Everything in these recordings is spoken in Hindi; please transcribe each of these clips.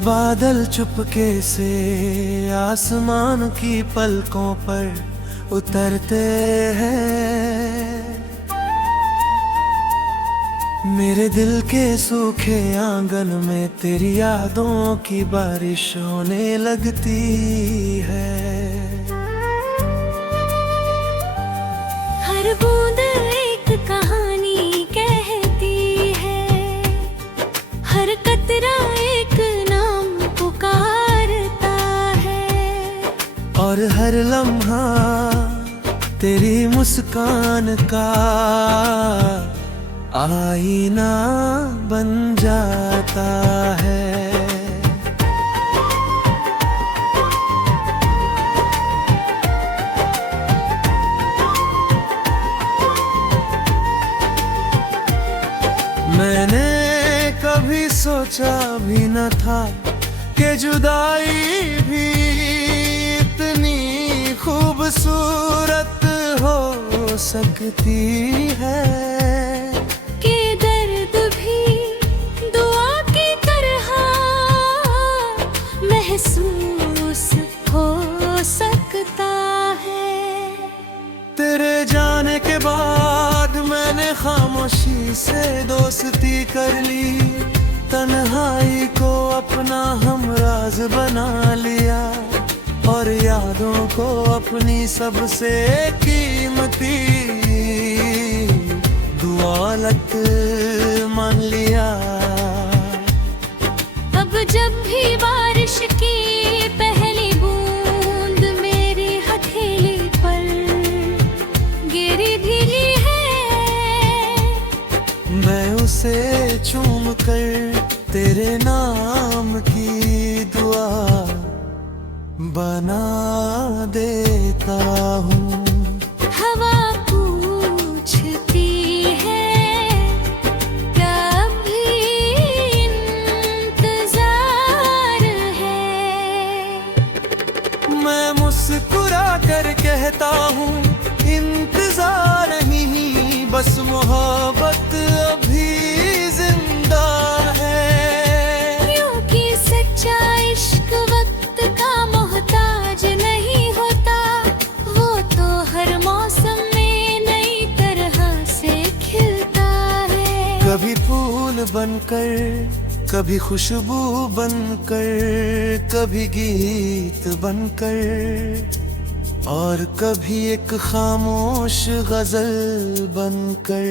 बादल चुपके से आसमान की पलकों पर उतरते हैं, मेरे दिल के सूखे आंगन में तेरी यादों की बारिश होने लगती है। हर बूंद एक कहानी कहती है, हर कतरा एक नाम पुकारता है, और हर लम्हा तेरी मुस्कान का आईना बन जाता है। मैंने कभी सोचा भी न था कि जुदाई भी इतनी खूबसूरत हो सकती है, कि दर्द भी दुआ की तरह महसूस हो सकता है। तेरे जाने के बाद मैंने खामोशी से दोस्ती कर ली, तन्हाई को अपना हमराज बना लिया, और यादों को अपनी सबसे कीमती दौलत मान लिया। अब जब भी बारिश की पहली बूंद मेरी हथेली पर गिरी भीगी है, मैं उसे चूम कर तेरे नाम की दुआ बना देता हूँ। हवा पूछती है क्या अभी इंतजार है, मैं मुस्कुरा कर कहता हूँ इंतजार नहीं, बस मोहब्बत अभी जिंदा है। क्योंकि सच्चा इश्क वक्त का मोहताज नहीं होता, वो तो हर मौसम में नई तरह से खिलता है। कभी फूल बनकर, कभी खुशबू बनकर, कभी गीत बनकर, और कभी एक खामोश गजल बनकर।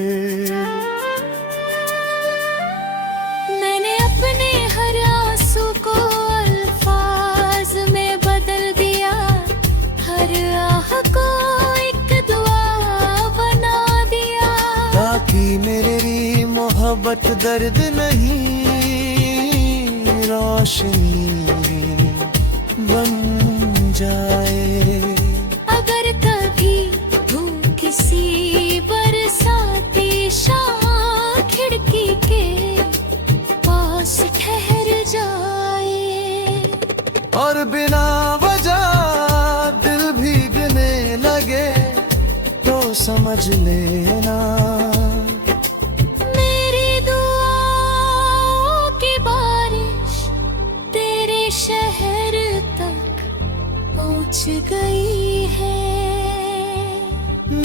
मैंने अपने हर आंसू को अल्फाज में बदल दिया, हर आह को एक दुआ बना दिया, ताकि मेरी मोहब्बत दर्द नहीं रोशनी बन जाए। अगर कभी तू किसी बरसाती शाम खिड़की के पास ठहर जाए, और बिना वजह दिल भीगने लगे तो समझ लेना मेरी दुआओं की बारिश तेरे शहर तक पहुंच गई है।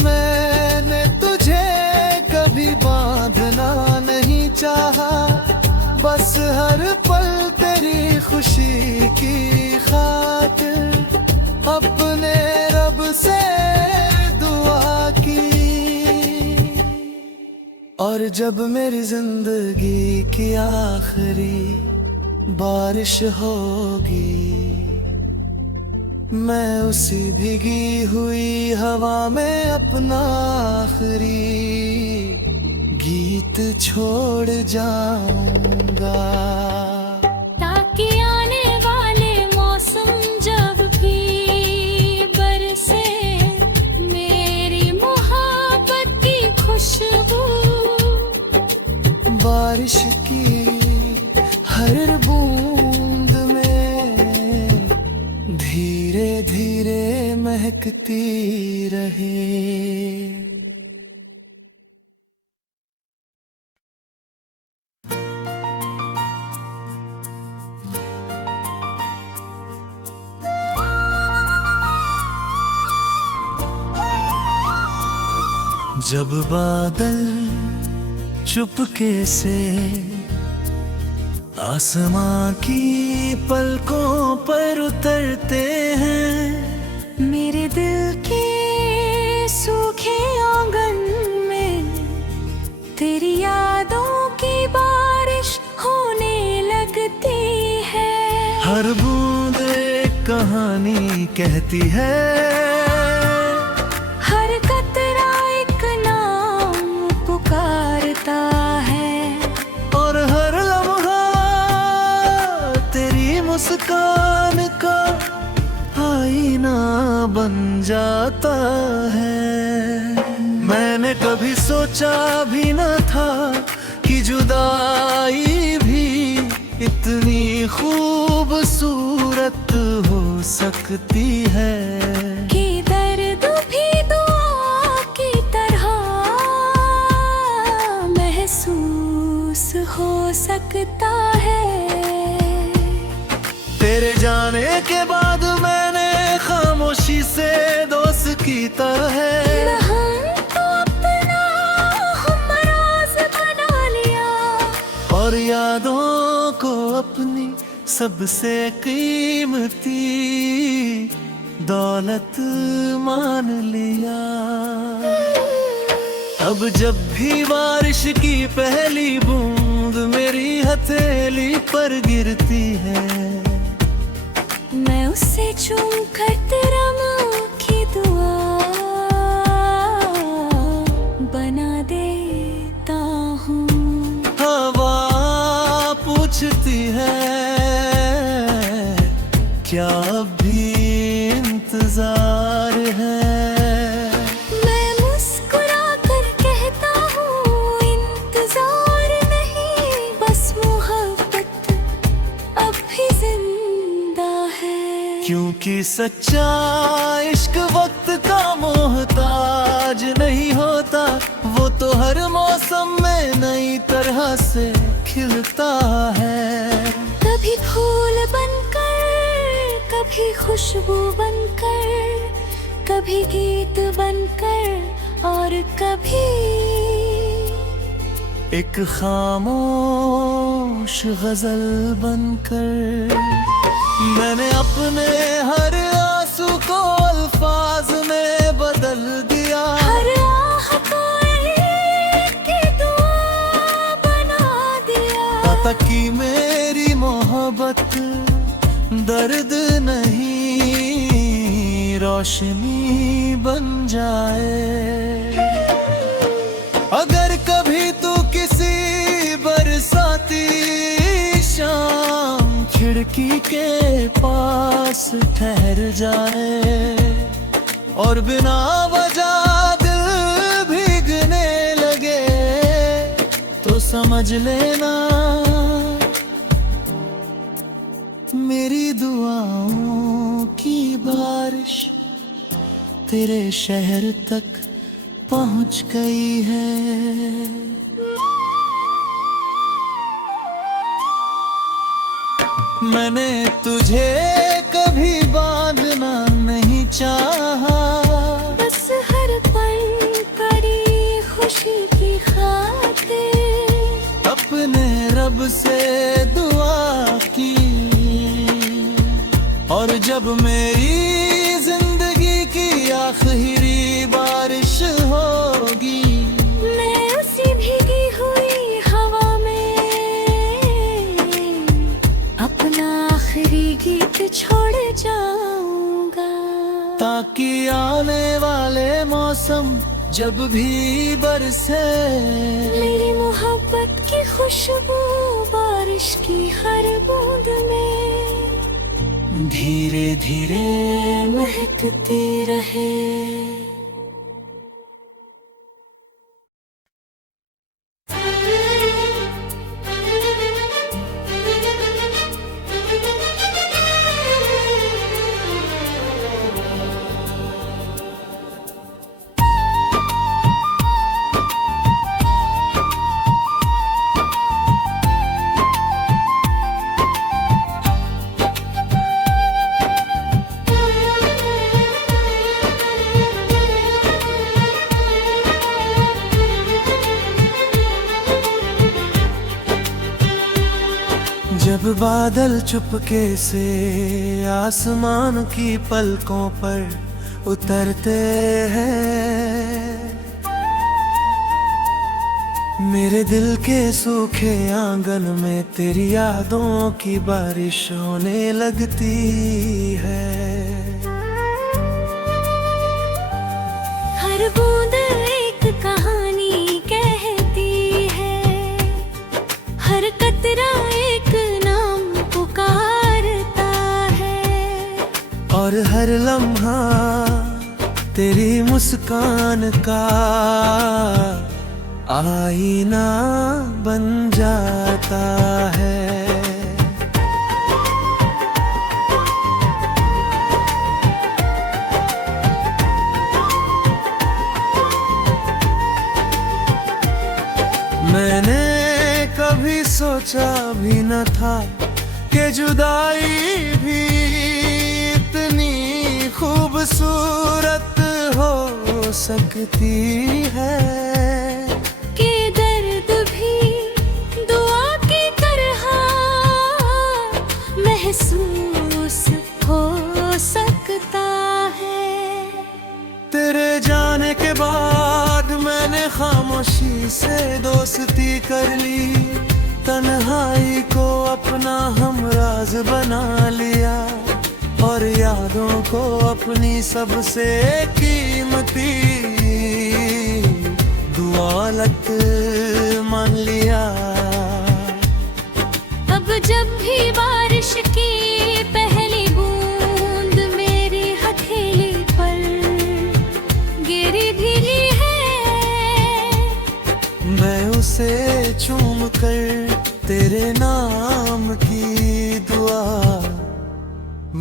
मैंने तुझे कभी बांधना नहीं चाहा, बस हर पल तेरी खुशी की खातिर अपने रब से दुआ की। और जब मेरी जिंदगी की आखिरी बारिश होगी, मैं उसी भीगी हुई हवा में अपना आखिरी गीत छोड़ जाऊंगा, ताकि आने वाले मौसम जब भी बरसे मेरी मोहब्बत की खुशबू बारिश की हर बूंद में धीरे धीरे महकती रहे। जब बादल चुपके से आसमां की पलकों पर उतरते हैं, मेरे दिल के सूखे आंगन में तेरी यादों की बारिश होने लगती है। हर बूंद एक कहानी कहती है, हर कतरा एक नाम पुकारता है, और हर लम्हा तेरी मुस्कान का आईना बन जाता है। मैंने कभी सोचा भी न था कि जुदाई भी इतनी खूबसूरत हो सकती है, कि दर्द भी दुआ की तरह महसूस हो सकता है। तेरे जाने के बाद मैंने खामोशी से दोस्त की तरह हमको अपना हमराज बना लिया, और यादों को अपनी सबसे कीमती दौलत मान लिया। अब जब भी बारिश की पहली बूंद मेरी हथेली पर गिरती है, मैं उससे चूम कर तेरा मुंह की दुआ बना देता हूँ। हवा पूछती है, क्या अब भी इंतजार है? मैं मुस्कुरा कर कहता हूँ, इंतजार नहीं बस मोहब्बत अब भी जिंदा है। क्योंकि सच्चा इश्क वक्त का मोहताज नहीं होता, वो तो हर मौसम में नई तरह से खिलता है। कभी फूल बनकर, कभी खुशबू बनकर, कभी गीत बनकर, और कभी एक खामोश गजल बनकर। मैंने अपने हर आंसू को अल्फाज में बदल दिया, हर आह को एक दुआ बना दिया, ताकि मेरी मोहब्बत दर्द नहीं रोशनी बन जाए। अगर कभी तू किसी बरसाती शाम खिड़की के पास ठहर जाए, और बिना वजह दिल भीगने लगे, तो समझ लेना मेरी दुआओं की बारिश तेरे शहर तक पहुंच गई है। मैंने तुझे कभी बांधना नहीं चाहा, बस हर पल बड़ी खुशी की खातिर अपने रब से दुआ की, और जब मेरी जिंदगी की आखिरी बारिश होगी, मैं उसी भीगी हुई हवा में अपना आखिरी गीत छोड़ जाऊंगा, ताकि आने वाले मौसम जब भी बरसे, मेरी मोहब्बत की खुशबू बारिश की हर बूंद में धीरे धीरे महकती रहे। जब बादल चुपके से आसमान की पलकों पर उतरते हैं, मेरे दिल के सूखे आंगन में तेरी यादों की बारिश होने लगती है। हर बूंद एक कहानी कहती है, हर कतरा एक नाम पुकारता है, और हर लम्हा तेरी मुस्कान का आईना बन जाता है। मैंने कभी सोचा भी न था कि जुदाई भी इतनी खूबसूरत हो सकती है, कि दर्द भी दुआ की तरह महसूस हो सकता है। तेरे जाने के बाद मैंने खामोशी से दोस्ती कर ली, तन्हाई को अपना हमराज बना लिया, और यादों को अपनी सबसे कीमती दौलत मान लिया। अब जब भी बारिश की पहली बूंद मेरी हथेली पर गिरी भीगी है, मैं उसे चूम कर तेरे नाम की दुआ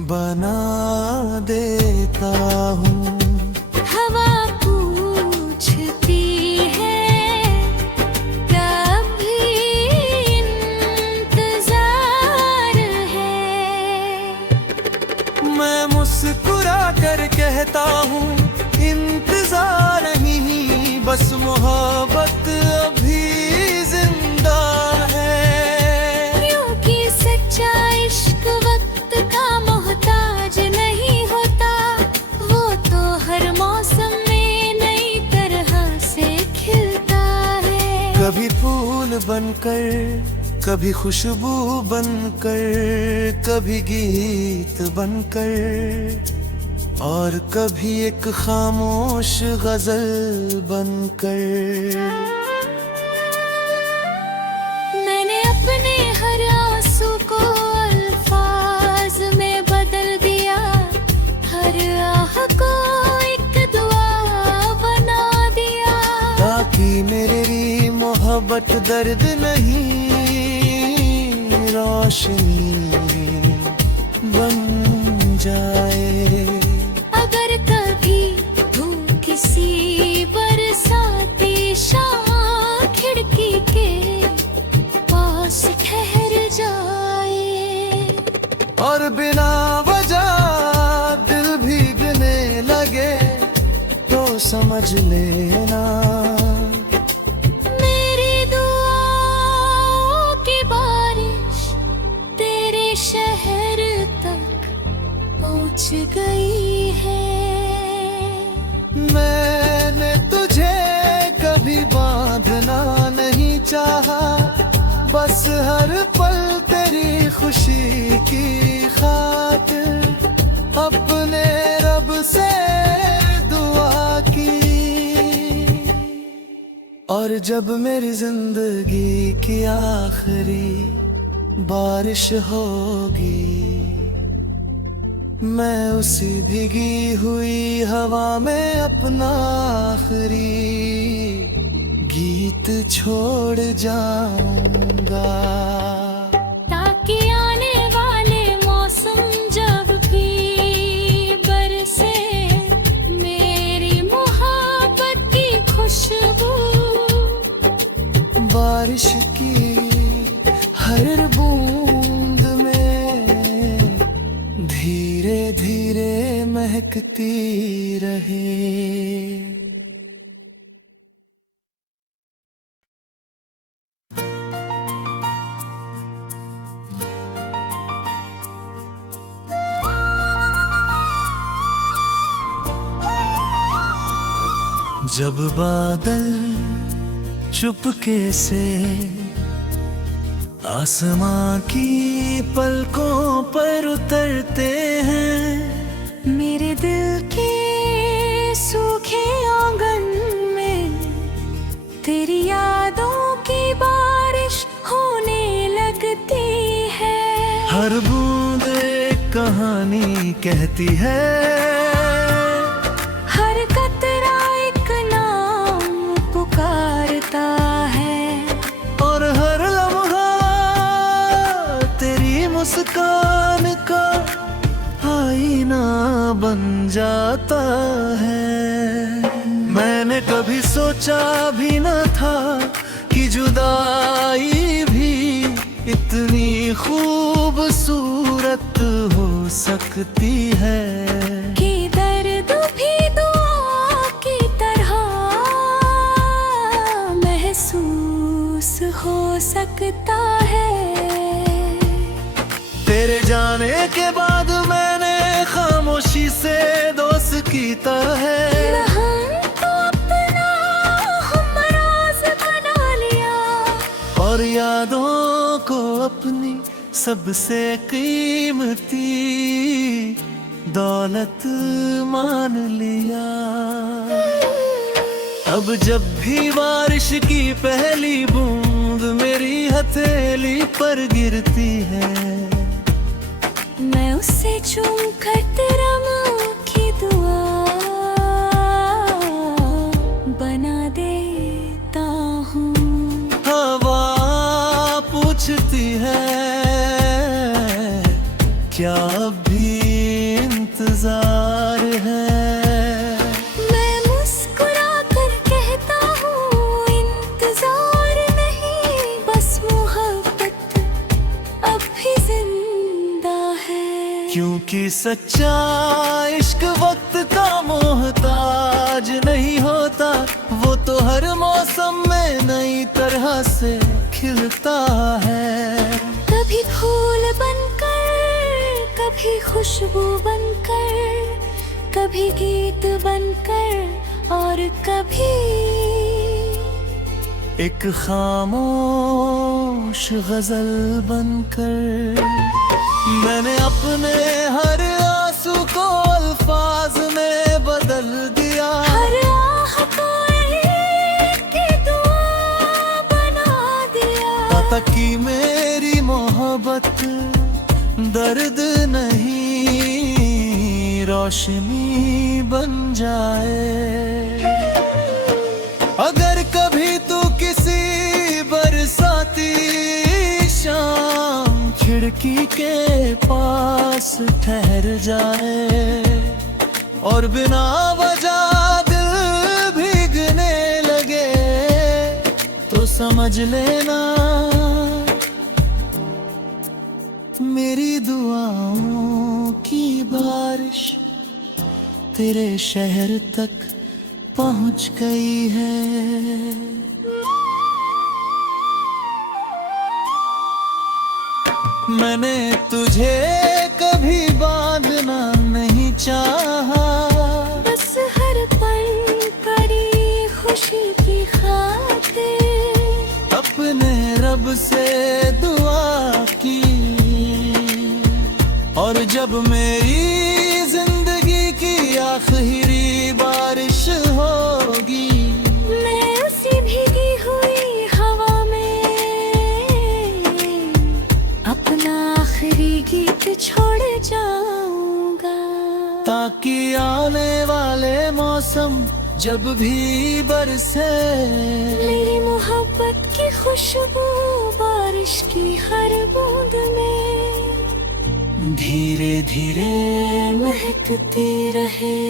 बना देता हूँ। हवा पूछती है कब भी इंतजार है, मैं मुस्कुरा कर कहता हूँ इंतजार नहीं, बस मोहब्बत अभी जिंदा है। क्योंकि सच्चा इश्क वक्त का मोहताज नहीं होता, वो तो हर मौसम में नई तरह से खिलता है। कभी फूल बनकर, कभी खुशबू बनकर, कभी गीत बनकर, और कभी एक खामोश गजल बनकर। मैंने अपने हर आंसू को अल्फाज में बदल दिया, हर आह को एक दुआ बना दिया, ताकि मेरी मोहब्बत दर्द नहीं रोशनी बन जाए। अगर कभी तू किसी बरसाती शाम खिड़की के पास ठहर जाए, और बिना वजह दिल भीगने लगे तो समझ लेना मेरी दुआओं की बारिश तेरे शहर तक पहुंच गई है। मैंने तुझे कभी बांधना नहीं चाहा, बस हर पल तेरी खुशी की खातिर अपने रब से दुआ की। और जब मेरी जिंदगी की आखिरी बारिश होगी, मैं उसी भीगी हुई हवा में अपना आखिरी गीत छोड़ जाऊंगा, ताकि आने वाले मौसम जब भी बरसे मेरी मोहब्बत की खुशबू बारिश की हर बूंद में धीरे धीरे महकती रहे। जब बादल चुपके से आसमां की पलकों पर उतरते हैं, मेरे दिल के सूखे आंगन में तेरी यादों की बारिश होने लगती है। हर बूंद एक कहानी कहती है, हर कतरा एक नाम पुकारता है, और हर लम्हा तेरी मुस्कान का आईना बन जाता है। मैंने कभी सोचा भी न था कि जुदाई भी इतनी खूबसूरत हो सकती है, कि दर्द भी दुआ की तरह महसूस हो सकता है। तेरे जाने के बाद मैंने खामोशी से दोस्त कीता है, हमको अपना हमराज बना लिया, और यादों को अपनी सबसे कीमती दौलत मान लिया। अब जब भी बारिश की पहली बूंद मेरी हथेली पर गिरती है, मैं उससे चूम कर तेरा मुंह की दुआ बना देता हूँ। हवा पूछती है, क्या अब भी इंतजार है? मैं मुस्कुरा कर कहता हूँ, इंतजार नहीं बस मोहब्बत अब भी जिंदा है। क्योंकि सच्चा इश्क वक्त का मोहताज नहीं होता, वो तो हर मौसम में नई तरह से खिलता है। कभी फूल बनकर, कभी खुशबू बनकर, कभी गीत बनकर, और कभी एक खामोश गजल बनकर। मैंने अपने हर आंसू को अल्फाज में बदल दिया, हर आह को एक दुआ बना दिया, ताकि मेरी मोहब्बत दर्द नहीं रोशनी बन जाए। अगर कभी तू किसी बरसाती शाम खिड़की के पास ठहर जाए, और बिना वजह दिल भीगने लगे, तो समझ लेना मेरी दुआओं की बारिश तेरे शहर तक पहुंच गई है। मैंने तुझे कभी बांधना नहीं चाहा, बस हर पल कड़ी खुशी की खातिर अपने रब से दुआ की, और जब मेरी जिंदगी की आखिरी बारिश होगी, मैं उसी भीगी हुई हवा में अपना आखिरी गीत छोड़ जाऊंगा, ताकि आने वाले मौसम जब भी बरसे, मेरी मोहब्बत की खुशबू बारिश की हर बूंद में धीरे धीरे महकती रहे।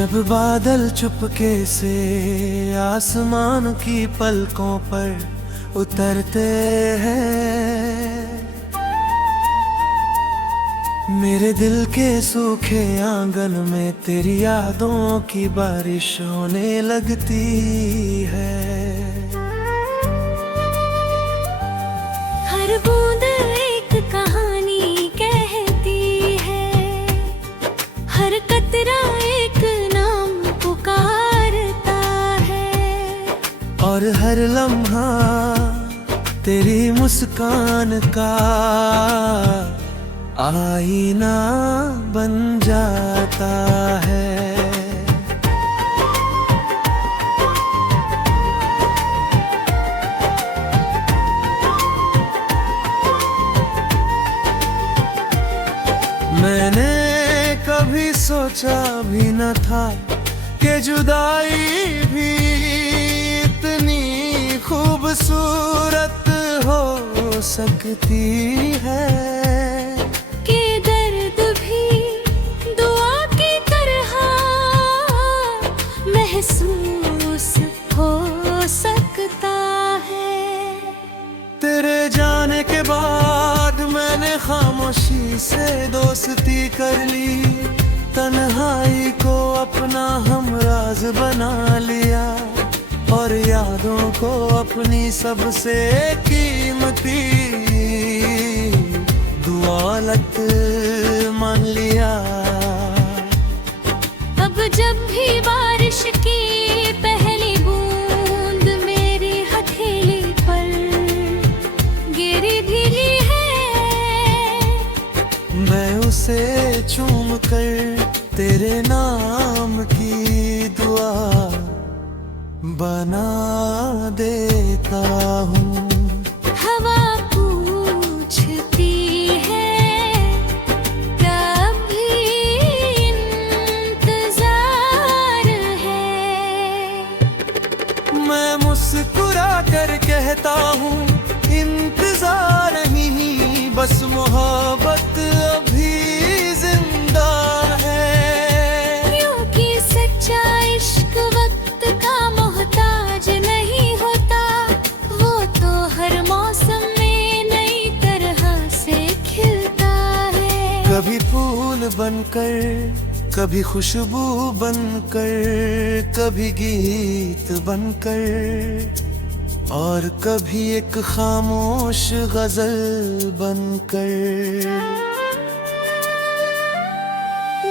जब बादल चुपके से आसमान की पलकों पर उतरते हैं, मेरे दिल के सूखे आंगन में तेरी यादों की बारिश होने लगती है। हर बूंद एक कहानी कहती है, हर कतरा एक नाम पुकारता है, और हर लम्हा तेरी मुस्कान का आईना बन जाता है। मैंने कभी सोचा भी न था कि जुदाई भी इतनी खूबसूरत हो सकती है, कि दर्द भी दुआ की तरह महसूस हो सकता है। तेरे जाने के बाद मैंने खामोशी से दोस्ती कर ली, तन्हाई को अपना हमराज बना लिया, और यादों को अपनी सबसे कीमती दौलत मान लिया। अब जब भी बारिश की पहली बूंद मेरी हथेली पर गिरी भीगी है, मैं उसे चूम कर तेरे नाम की दुआ बना देता हूँ। हवा पूछती है कब भी इंतजार है, मैं मुस्कुरा कर कहता हूँ इंतजार नहीं, बस मोहब्बत अभी जिंदा है। क्योंकि सच्चा इश्क वक्त का मोहताज नहीं होता, वो तो हर मौसम में नई तरह से खिलता है। कभी फूल बनकर, कभी खुशबू बनकर, कभी गीत बनकर, और कभी एक खामोश गजल बनकर।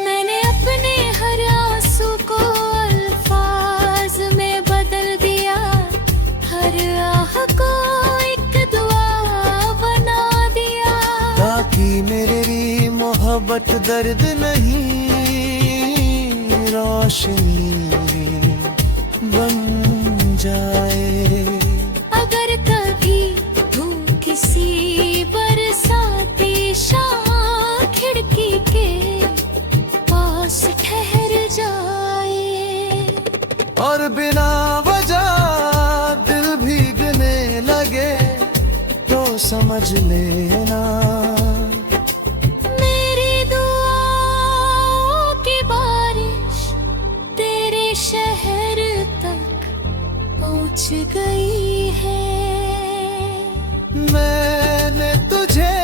मैंने अपने हर आंसू को अल्फाज में बदल दिया, हर आह को एक दुआ बना दिया, ताकि मेरी मोहब्बत दर्द नहीं रोशनी बन जाए। अगर कभी तू किसी बरसाती शाम खिड़की के पास ठहर जाए, और बिना वजह दिल भीगने लगे तो समझ लेना मेरी दुआओं की बारिश तेरे शहर तक पहुंच गई है। मैंने तुझे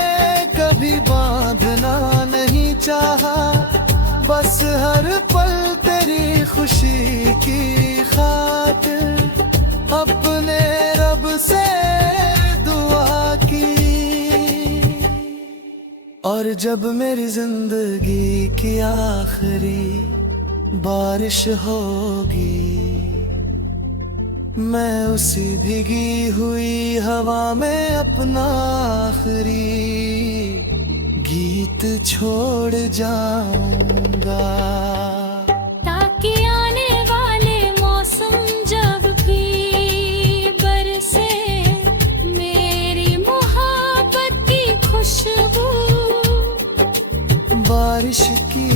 कभी बांधना नहीं चाहा, बस हर पल तेरी खुशी की खातिर अपने रब से दुआ की। और जब मेरी जिंदगी की आखिरी बारिश होगी, मैं उसी भीगी हुई हवा में अपना आखिरी गीत छोड़ जाऊंगा, ताकि आने वाले मौसम जब भी बरसे मेरी मोहब्बत की खुशबू बारिश की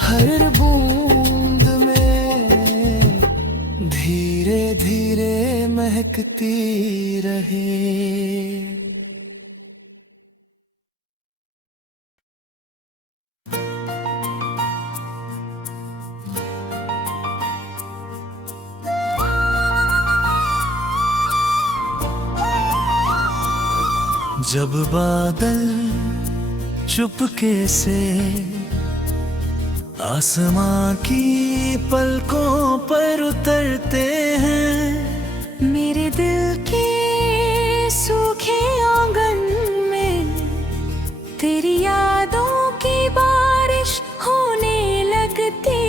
हर बूंद में धीरे धीरे महकती रहे। जब बादल चुपके से आसमां की पलकों पर उतरते हैं, मेरे दिल के सूखे आंगन में तेरी यादों की बारिश होने लगती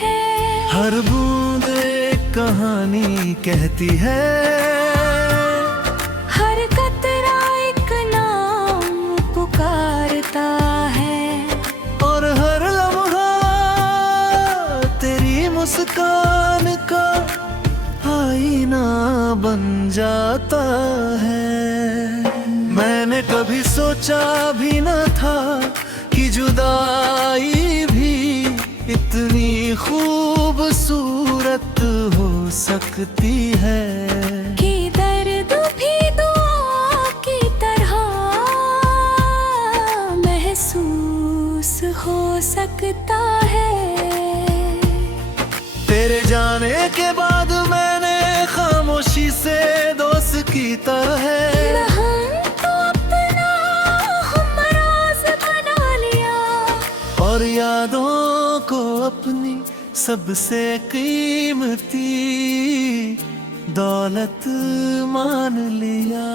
है। हर बूंद एक कहानी कहती है, हर कतरा एक नाम पुकारता है, और हर लम्हा तेरी मुस्कान का आईना बन जाता है। मैंने कभी सोचा भी न था कि जुदाई भी इतनी खूबसूरत हो सकती है, कि दर्द भी दुआ की तरह महसूस हो सकता है। तेरे जाने के बाद मैंने खामोशी से दोस्त की तरह तो अपना हमराज बना लिया, और यादों को अपनी सबसे कीमती दौलत मान लिया।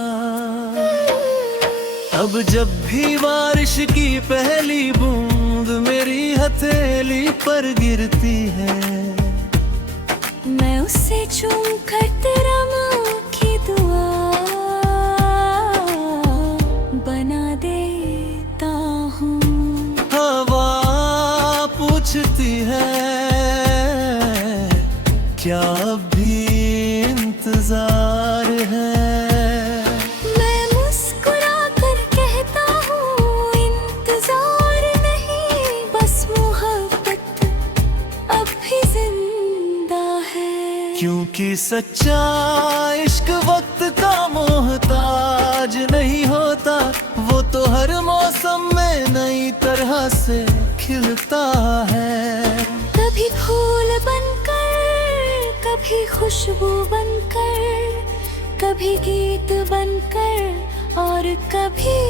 अब जब भी बारिश की पहली बूंद मेरी हथेली पर गिरती है, मैं उससे चूम कर तेरा मुंह की दुआ बना देता हूँ। हवा पूछती है, क्या अब भी इंतजार है? मैं मुस्कुरा कर कहता हूँ, इंतजार नहीं बस मोहब्बत अब भी जिंदा है। क्योंकि सच्चा इश्क वक्त का मोहताज नहीं होता, वो तो हर मौसम में नई तरह से खिलता है। कभी फूल बनकर, कभी खुशबू बनकर, कभी गीत बनकर, और कभी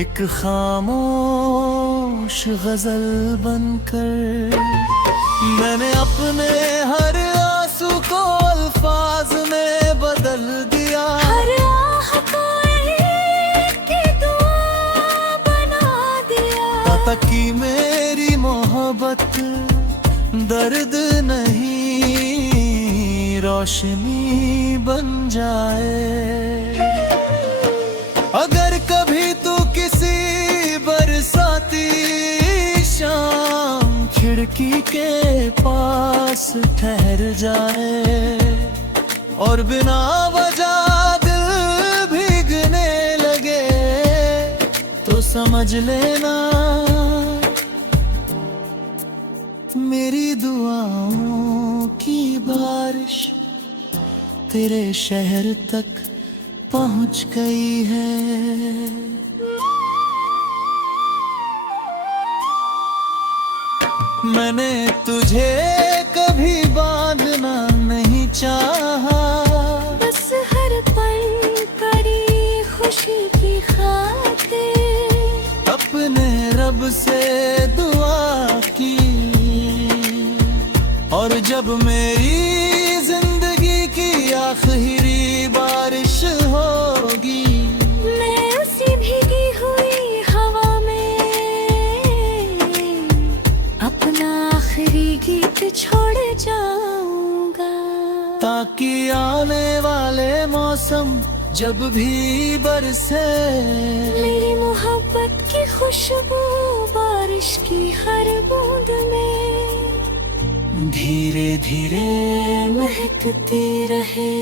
एक खामोश गजल बनकर। मैंने अपने हर आंसू को अल्फाज में बदल दिया, हर आह को एक दुआ बना दिया, ताकि मेरी मोहब्बत दर्द नहीं रोशनी बन जाए। अगर कभी तू किसी बरसाती शाम खिड़की के पास ठहर जाए, और बिना वजह दिल भीगने लगे, तो समझ लेना मेरी दुआओं की बारिश तेरे शहर तक पहुंच गई है। मैंने तुझे कभी बांधना नहीं चाहा, बस हर पल बड़ी खुशी की खातिर अपने रब से दुआ की, और जब मेरी जिंदगी की आखिरी बारिश होगी, मैं उसी भीगी हुई हवा में अपना आखिरी गीत छोड़ जाऊंगा, ताकि आने वाले मौसम जब भी बरसे, मेरी मोहब्बत की खुशबू बारिश की हर बूंद में धीरे धीरे महकती रहे।